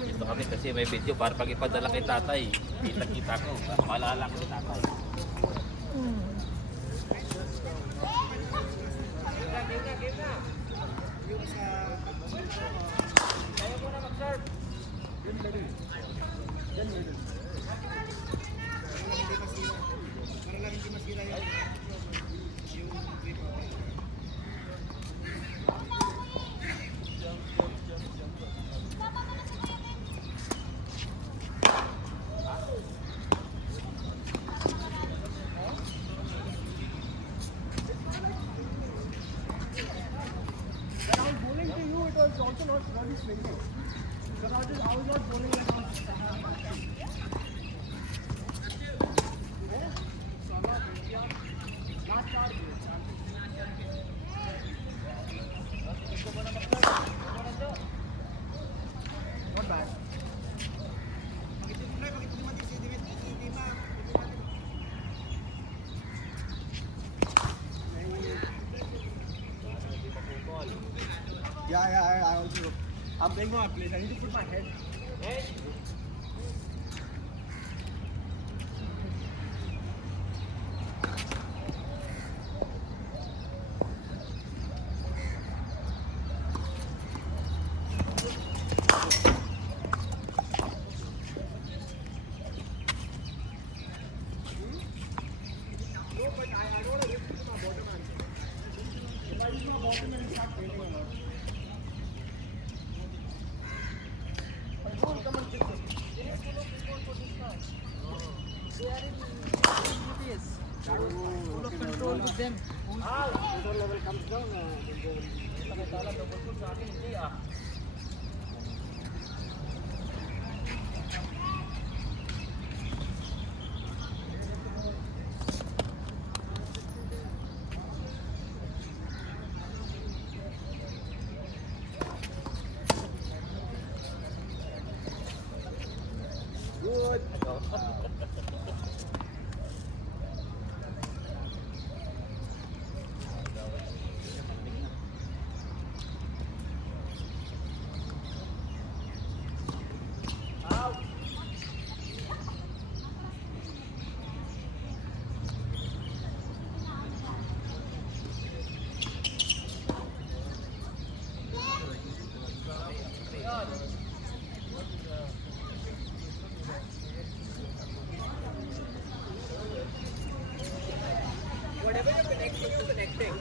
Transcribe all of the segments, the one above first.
Dito kami kasi may video para pag ipadala kay tatay. Kita-kita ko. Maalala ko ni tatay. Kaya mo na mag-serve. Para lang hindi masira yung grip. When I was bowling to you, it was also not really swinging. Because I was not bowling like not bad. Yeah, I also. I'm playing my place. I need to put my head. No, but I don't want to use my bottom hand. If I use my bottom hand, start failing a lot. Come on, check this. They have full of people for this car. They are in GPS. Full of control with them. Control level comes down. Good. Whatever you're connecting, you're connecting.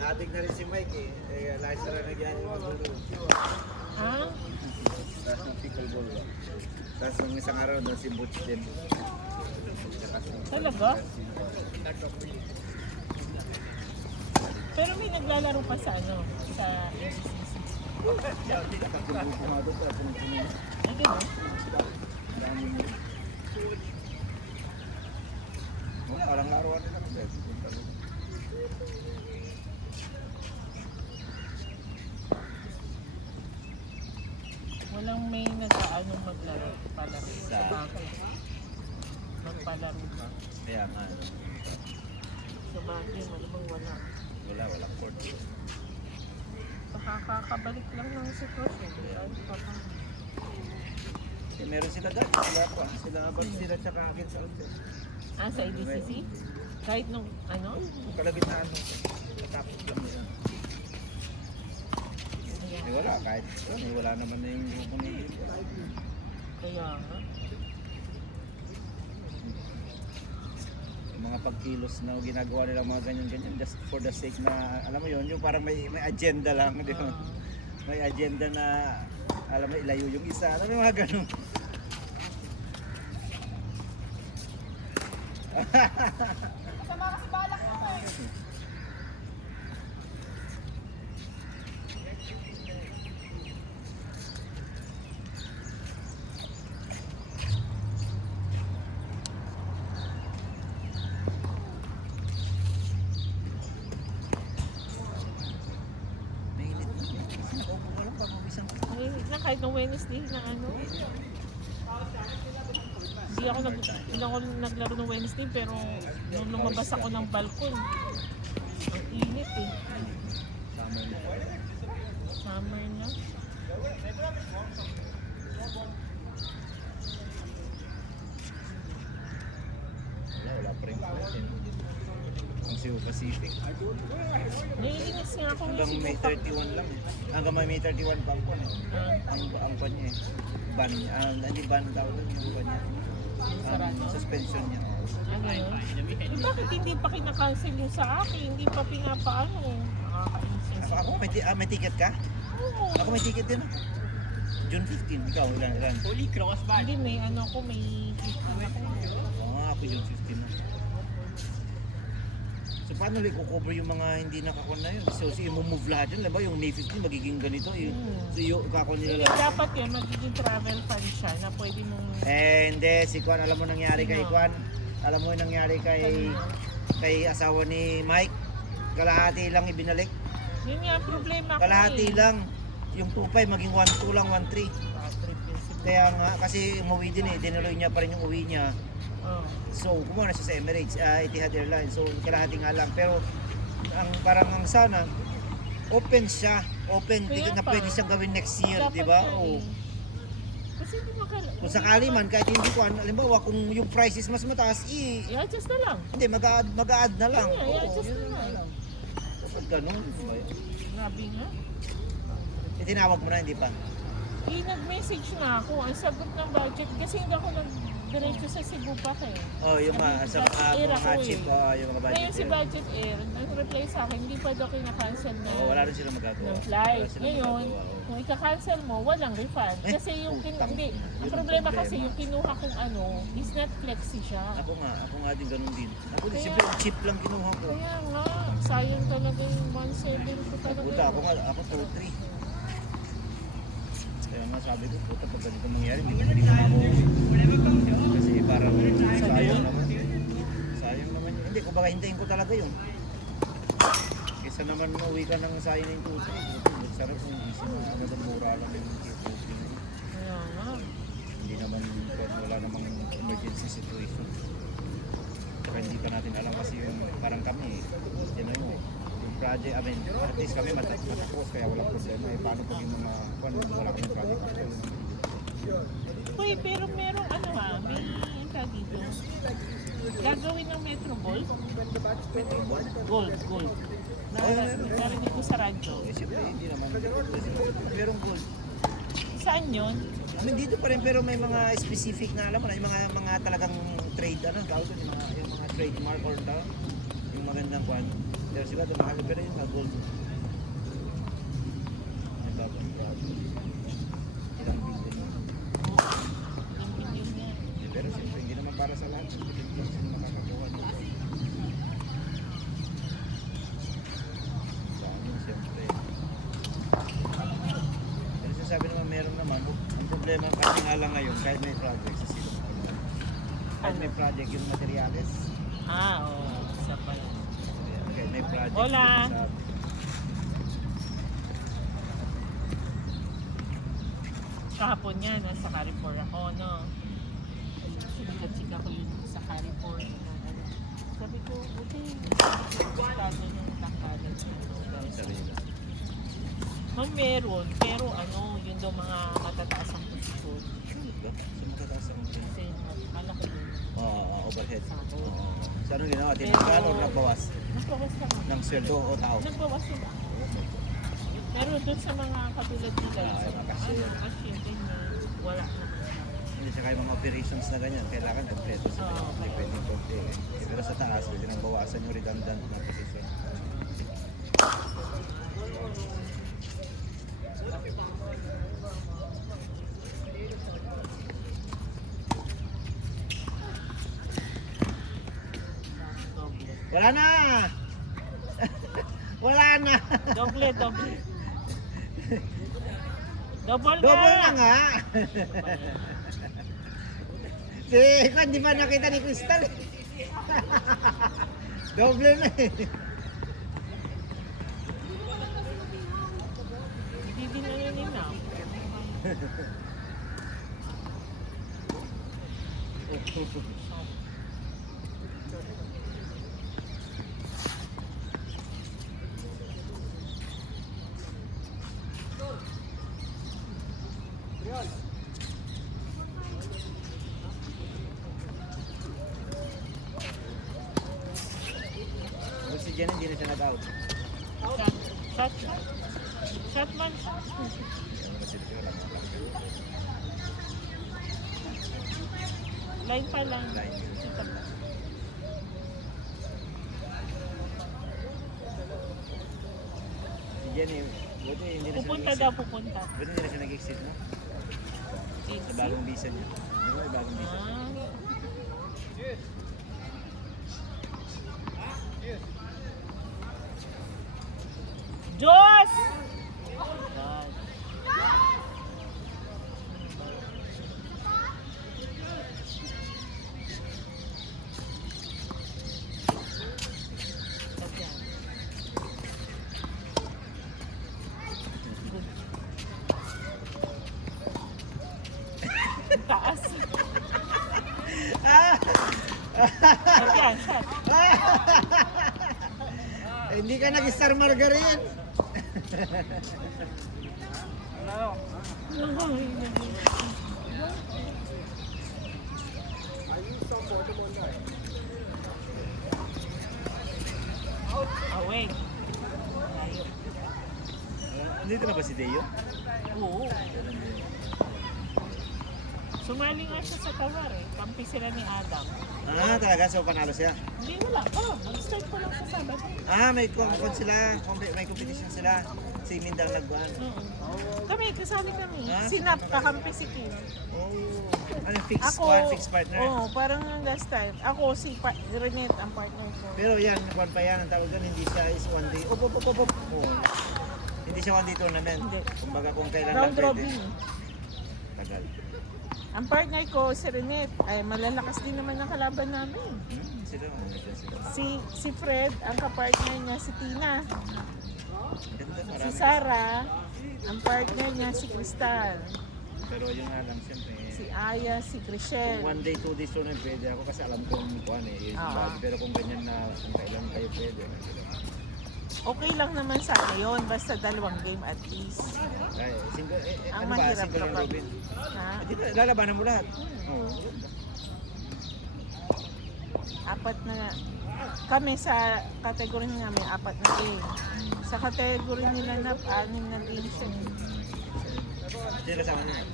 Natig na rin si Mike eh. Last na nagyan yung magulo. Ah? Tapos ng pickleball ba? Tapos ng isang araw doon si Butch din. Talaga? Pero may naglalaro pa sa ano? Sa ACCC. Pumado pa, punong-puno. Hindi ba? Maraming yun. Parang laruan nila kasi. Walang may nag-ano maglaro. Palaro. Sa bagay. Magpalaro ba? Kaya nga. Sa bagay, malamang wala. Walang court. Nakakabalik lang ng sitwasyon. Kahit pa pa. Meron sila dati, sila pa. Sila abang sila tsaka akin sa hotel. Ah, sa ADCC? Kahit nung ano? Kalagitnaan mo. Tapos lang nila. Eh wala, kahit wala naman na yung grupo nila. Kaya nga. Yung mga pagkilos na ginagawa nila mga ganyan-ganyan just for the sake na, alam mo yun, yung parang may agenda lang, di ba? May agenda na, alam mo, ilayo yung isa. Alam mo yung mga ganun. Masama kasi balak mo eh. Naupo ka lang pag mag-isang Ay, na kahit nung Wednesday na ano. Hindi ako naglaro ng Wednesday, pero nung lumabas ako ng balkon, ang init eh. Summer na. Summer na. Wala pa rin natin. Ang Cebu Pacific. Naiinis nga ako Hanggang May 31 lang. Hanggang May 31 pa po. Ang pan niya eh. Ban, hindi ban daw doon yung ban niya. Sarado? Suspension niya. Ano yun? Eh, bakit hindi pa kinakancel yung sa akin? Hindi pa pinapaano? Nakakainis. Ako may ticket ka? Oo. Ako may ticket din. June 15. Ikaw, ilan? Holy Cross ba? Hindi, may ano ko, may 15 ako. Oo nga, ako June 15 na. So paano ulit kukover yung mga hindi nakakon na yun? So i-move lahat yun. Diba yung May 15 magiging ganito. So yung kakon nila Hindi, lang. dapat yun, magiging travel fund siya na pwede mong... Hindi, si Kwan, alam mo nangyari kay Kwan? Alam mo yung nangyari kay asawa ni Mike? Kalahati lang ibinalik. Yun nga ang problema ko Kalahati eh. lang. Yung 2.5 maging 1.2 lang, 1.3. Kaya nga, kasi umuwi din eh. Dinuloy niya pa rin yung uwi niya. Oh. So, kumuha na siya sa Emirates, Etihad Airlines. So, kalahati nga lang. Pero, parang ang sana, open siya. Open, Kaya na pa. pwede siyang gawin next year, Dapat di ba? nga Oo. eh. Kasi hindi Kung sakali man, kahit hindi ko, halimbawa, kung yung prices mas mataas, i-adjust na lang. hindi, mag-a-add na lang. Yun nga, i-adjust yun na lang. Dapat ganun. Grabe nga. Tinawag mo na, hindi pa. Nag-message na ako. Ang sagot ng budget kasi hindi ako nag-diretso sa Cebu pa eh. Oh, yung mga, sa Budget Air mga ako chip, eh. yung mga Ngayon budget. si Budget Air, nag-reply sa akin, hindi pa daw kinakancel na Wala rin sila magagawa. ng flight. Wala silang Ngayon, magagawa, oo. kung ika-cancel mo, walang refund. Eh, Kasi yung, putang hindi, ina. ang Yun ang problema kasi problema. yung kinuha kong ano, is not flexi siya. Ako nga din ganun din. Ako din, Kaya- siyempre, chip lang kinuha ko. Kaya nga, sayang talaga yung 1.7 ko talaga. Puta, ako 2-3. Kaya nga sabi ko, puta, pag ganito mangyari, hindi ko na ako uwi. Kasi parang sayang naman. Sayang naman yun. Hindi, kumbaga hintayin ko talaga yun. Kesa naman uwi ka ng sayang yung 2-3. Sarap kung isip mo, mura lang yung ticket. Kaya nga. Hindi naman, wala namang emergency situation. Saka hindi pa natin alam kasi yung parang kami, yun na yun, yung project, I mean, at least kami matapos kaya walang problema. Eh, paano pag yung mga, wala kami project? Uy, pero merong ano ha, may tag dito. Gagawin ng Metro Gold? Gold. Narinig ko sa radyo. Eh, siyempre, hindi naman. Merong gold. Saan yun? I mean, dito pa rin, pero may mga specific na, alam mo na, yung mga talagang trade, tawag doon, yung mga trademark or tawag, yung magandang kwan. Pero siguro, mahal, pero yung mga gold. Ay, baba. Ilang billion na. Ang bilyon niya. Eh, pero siyempre, hindi naman para sa lahat. Hindi lang sila makakakuha doon. Sa amin, siyempre. Pero sinasabi naman, meron naman. Ang problema kasi nga lang ngayon, kahit may project sa sila. Kahit may project yung materials. Oo. Isa pa yun. Kahit may project Hola. yung sa... Kahapon niya, nasa Carrefour ako, no? Chika-chika ko yun sa Carrefour. Sabi ko, buti, gustado ng takalan. sarili. Meron, pero ano, yun daw mga matataas ang posisyon. Diba? Sa matataas ang mga Kasi malaki yun. overhead. Sako. So anong ginawa? Tinanggal o nagbawas? Nagbawas lang ako. Ng sweldo o tao? Nagbawas sila. Pero doon sa mga katulad nila, Ah, sa yung mga cashier. cashier, ganyan, wala naman. Hindi siya kaya mga operations na ganyan. Kailangan kompleto sila. Oo. Hindi pwedeng konti. Pero sa taas, pwede nang bawasan yung redundant na position. Doble. Wala na! Wala na! Doble. Double na! Double na nga! Hindi ba nakita ni Crystal? Double na eh. Hindi din na yun na. Kung si Jen hindi na siya nag-out. Shot man. Shot man. Line pa lang. Line. Ito pa. Si Jen buti hindi na siya Pupunta nag-exit. daw, pupunta. Buti hindi na siya nag-exit, no? Sa bagong visa niya. Di ba may bagong visa? Ah. Diyos! Taas. Ayan, shot. Hindi ka nag-star margarine. Away. Layo. Nandito na ba si Deo? Oo. Sumali nga siya sa tawar eh. Kampi sila ni Adam. Ah, talaga? So, panalo siya? Hindi, wala pa. Mag-start pa lang sa Sabado. Ah, may sila. May competition sila. Si Mindang nagbuhan. Kami, kasali kami. Ah? Sinap, kakampi si Kim. Oh. Ano, fixed Ako, fixed partner? Oo, parang last time. Ako, si Renette, ang partner ko. Pero yan, nagbuhan pa yan. Ang tawag doon, hindi siya is one day. Op. Oh. Hindi siya one day tournament. Hindi. Kumbaga kung kailan Round lang pwede. robin. Tagal. Ang partner ko, si Renette, ay malalakas din naman ang kalaban namin. Sila, nandiyan sila. Si Fred, ang kapartner niya, si Tina. Ganda, Si marami. Sarah, ang partner niya, si Crystal. Pero yun nga lang, siyempre. Si Aya, si Kung Chriselle. one day, 2 days tournament pwede ako kasi alam ko yung kuhan eh. Yung Ah. bag. Pero kung ganyan na kung kailan kayo pwede. Okay lang naman sana yun, basta 2 game at least. Kaya, single, Ang ano ba, mahirap single yung kapag- Robin? Ha? Di ba, lalabanan mo lahat? Oo. Apat na, kami sa kategory namin, 4 na game. Sa kategory nila na, 6 na game siya. Sino kasama niya?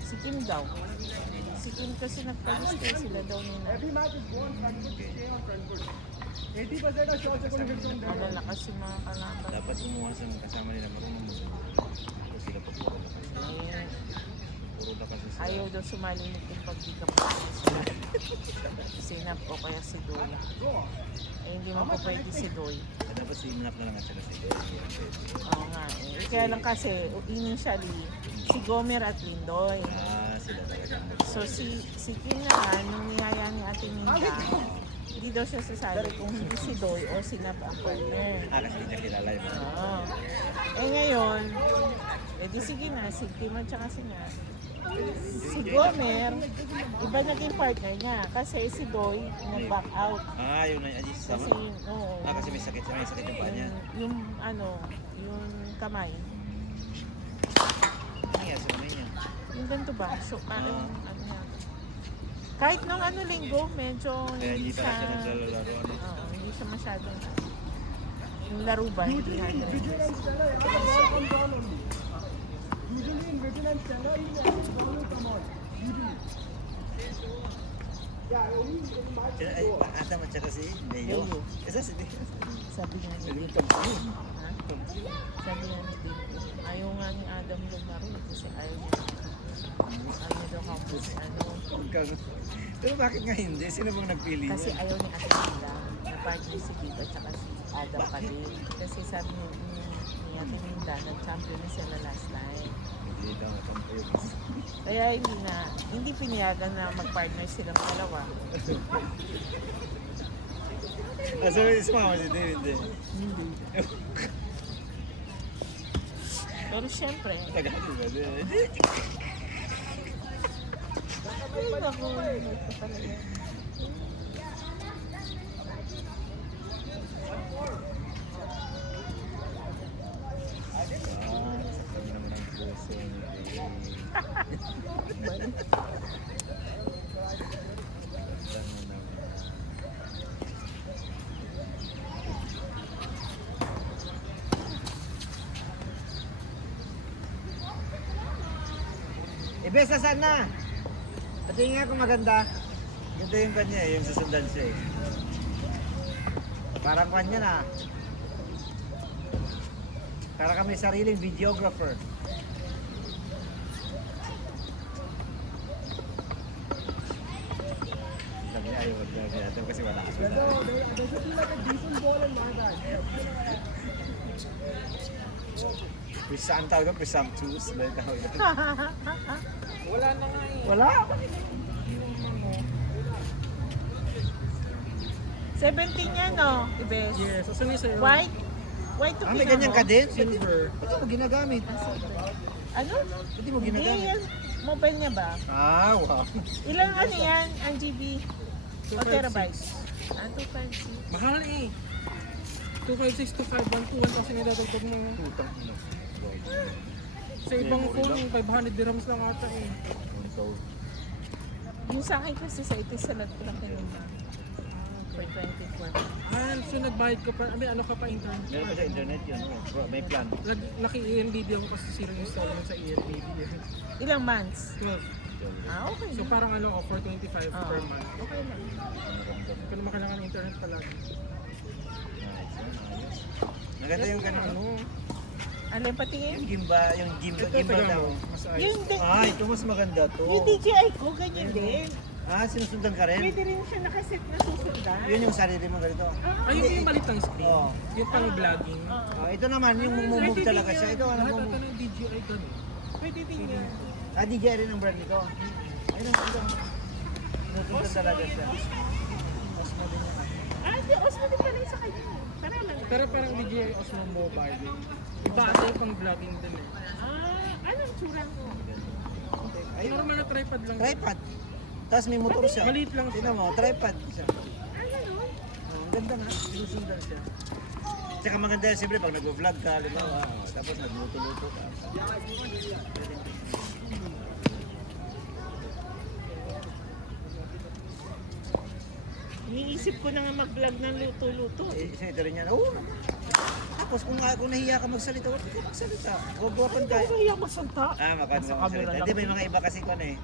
Si Kim daw. Si Kim kasi nagpalistay sila daw nila. Malalakas yung mga kalaban. Dapat gumawa sa mga kasama nila marunong mo. Kasi sila pa puro lakas. Puro lakas na sila. Ayaw daw sumali ni Kim pag di ka pa. Sinap o kaya si Doy. Eh, hindi mo pa pwede si Doy. Dapat si Minap na lang at saka si Desi. Oo nga eh. Kaya lang kasi, initially, si Gomer at Lindoy. Ah, sila talaga. So si Kim naman, nung niyaya ni Ate Minda, hindi daw siya sasali kung hindi si Doy o si Nap ang partner. Ah, kasi hindi niya kilala yung mga. Oo. Eh ngayon, edi sige na, si Kim at saka si Nap. Si Gomer, iba naging partner niya kasi si Doy nag-back out. Ah, yun na yung Kasi sama. oo, Ah, kasi may sakit yung paa niya. yung yung kamay. Ano yan, sa kamay niya? Yung ganito ba? So, parang ano yan. Kahit nung ano linggo, medyo Kaya hindi hindi pa siya siya, naglalaro. Ano? hindi siya masyadong, yung laro ba, hindi 100%. Sila, ay, Adam at saka si Leo. Leo. Isa si Leo. Sabi nga ni Yung Dito. pag-uwi. Ha? Sabi nga ni Dito. Ayaw nga ni Adam lumaro kasi ayaw niya. Ayaw daw kapos ano. Pero bakit nga hindi? Sino bang nagpili Kasi niya? ayaw ni Ate Linda na partner si Dito at saka si Adam pa din. Kasi sabi ni Ate Linda, nag-champion na sila last time. Hindi daw nakampayos. Kaya hindi pinayagan na mag-partner silang dalawa. Ah, so sumama si David eh. Hindi. Pero syempre, Tagal ba? Ay, naku. Ito talaga. Sakto naman ang puso ni Ganda mo naman. Ibes, saan na? Patingin nga kung maganda. Ganda yung kanya yung susundan siya eh. Parang kanya na. Para kami sariling videographer. Sabi niya, ayaw mag-gabi natin kasi wala kasi na. Saan tawag doon? Presumptuous? Wala na nga eh. Wala? 17 yan, no? Ibes. Yes, asan yung sa'yo? White? White to May ganyan ka din? Silver. Ba't mo ginagamit? Ano? Hindi mo Hindi ginagamit? yan. Mobile niya ba? Ah, wow. Ilang ano yan? Ang GB? O 256. terabytes? Ah, 256. Mahal eh. 256 to 512, 1,000 idadagdag mo yun. Putang ina. Sa ibang phone, 500 dirhams lang ata eh. Yung sa akin kasi sa ito salat ko lang kanina. For 24. Ah, so nagbayad ka pa, ano ka pa internet? Meron pa sa internet yun. Bro, may plan. Naki-ENBD ako kasi zero install yun sa ENBD. Ilang months? 12. Ah, okay. So parang ano, offer 25 Ah. per month. Okay lang. Hindi ka naman kailangan ng internet palagi. Maganda yung ganun. Ano? Ano yung patingin? Yung gimbal, Ito, gimbal tignan daw. mo. Mas ayos. Yung, Ah, ito mas maganda to. yung DJI ko, ganyan din. Ah, sinusundan ka rin? Pwede rin siya nakaset na susundan. Yun yung sarili mo ganito. Ah, Ay, yung malitang screen. Oo. Yung pang vlogging. Ah, ito naman, yung mumove Pwede talaga din siya. yan. Ito, ano Lahat mo? ata ng DJI ganun. pwede din yan. Ah, DJI rin ang brand nito. Ayun, ito. Sinusundan talaga siya. Osmo din yan. Ah, hindi. Osmo din pala yung sa kanya. Tara lang. Pero parang DJI Osmo Mobile. Iba ata yung pang vlogging din eh. Ah, anong tsura mo? Ayun, Normal na tripod lang. tripod. Tapos may motor siya. Maliit lang siya. Tingnan mo, tripod siya. Ano no? Oh, ang ganda nga, sinusundan siya. Tsaka maganda yan siyempre pag nag-vlog ka, halimbawa, tapos nagluto-luto ka. Iniisip ko na nga mag-vlog ng luto-luto. Eh, isa ito rin yan. Oo naman. Tapos kung nahiya ka magsalita, huwag ka magsalita. Huwag ka. Ano kaya magsalta? Ah, Nasa magsalita. camera Hindi, lang. may mga iba kasi kung eh.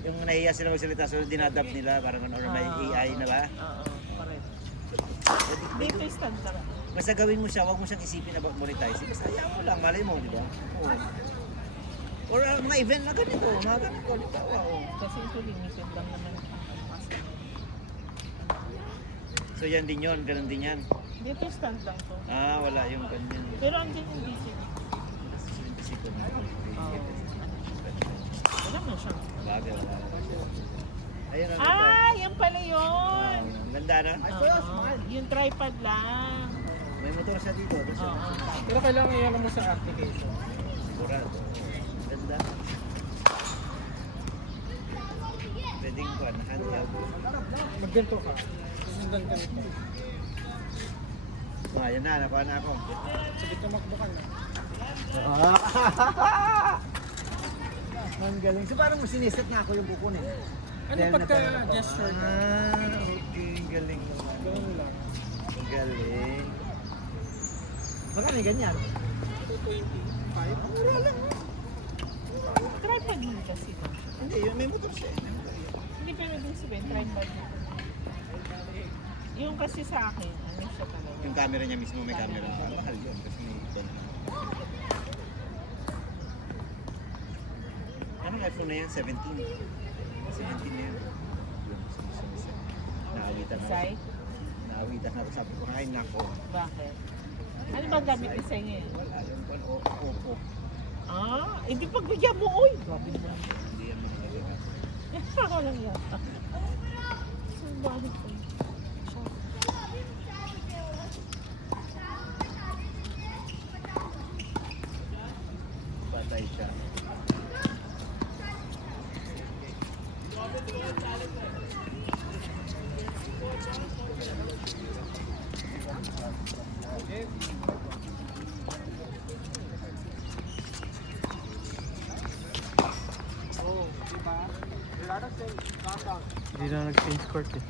Yung nahiya sila magsalita, so dinadapt nila, parang ano, or may AI na ba? Oo, correct. Dito stand ka. Basta gawin mo siya, huwag mo siyang isipin about monetizing. Basta hayaan mo lang, malay mo, di ba? Oo. Or mga event na ganito, mga ganito, halimbawa, oh. Kasi ito limited lang naman ang customer. So yan din yun, ganun din yan. Dito stand lang to. Ah, wala yung ganyan. Pero andyan yung DJ. Wala man siya. Bagay, wala. Ayun ang Ah, yan pala yun. Ang ganda na. Oo, yung tripod lang. May motor siya dito. Doon siya. Oo. Pero kailangan iyan mo sa application. Sigurado. Ganda. Pwedeng ko, handheld. Magganto ka. Susundan ka nito. Ah, yan na, nakuha na ako. Sige, tumakbo ka na. Ang galing. So parang siniset na ako yung kukunin. Ano pagka-gesture ka? Ah, okay. Galing naman. Ganun lang. Galing. Baka may ganyan. 225. Mura lang. Tripod mo kasi. no? Hindi, yun may motor siya. Hindi pero din sabihin, tripod mo. Yung kasi sa akin, ano siya talaga. Yung camera niya mismo may camera. Mahal yun kasi may ito. Anong iPhone na yan? 17. 17 na yan. Yun, sumisumisa. Naawitan na. Isay? Naawitan na. Sabi ko, ay nako. Bakit? Ano ba gamit ni Say ngayon? Wala yun. Opo. Ah, hindi pagbigyan mo, oy! Grabe mo. Hindi yan managagamit. Ako lang yata. So, bakit ko? Patay siya. Hindi na nag-change court eh.